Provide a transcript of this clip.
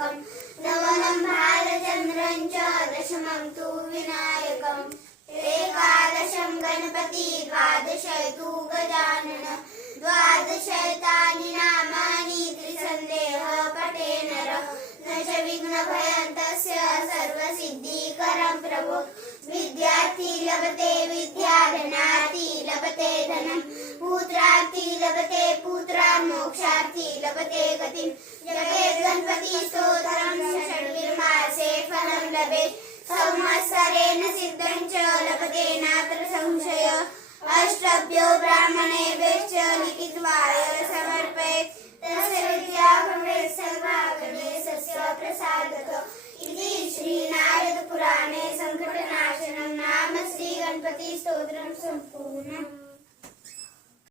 षष्ठकम् नवमं भालचन्द्रं च दशमं तु विनायकम् एकादशं गणपति द्वादश तु गजानन द्वादशैतानि नामानि त्रिसन्देहः पठे नरः न च विघ्नभयं तस्य सर्वसिद्धिकरं प्रभो विद्यार्थी लभते विद्या धनार्थी लभते धनं पुत्रार्थी लभते पुत्रा मोक्षार्थी लभते गतिं जपेत् गणपति स्तोत्रं षड्विर्मासे फलं लभेत् संवत्सरेण सिद्धं च लभते नात्र संशयः अष्टभ्यो ब्राह्मणेभ्यश्च लिखित्वाय समर्पयेत् तस्य विद्या भवेत् सर्वा गणेशस्य प्रसादतः इति श्री नारद पुराणे संकटनाशनं नाम श्री गणपति स्तोत्रं सम्पूर्णम्।